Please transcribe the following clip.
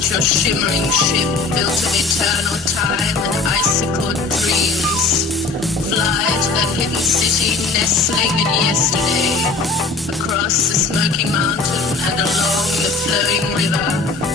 Your shimmering ship built of eternal time and icicled dreams. Fly to that hidden city nestling in yesterday, across the smoky mountain and along the flowing river.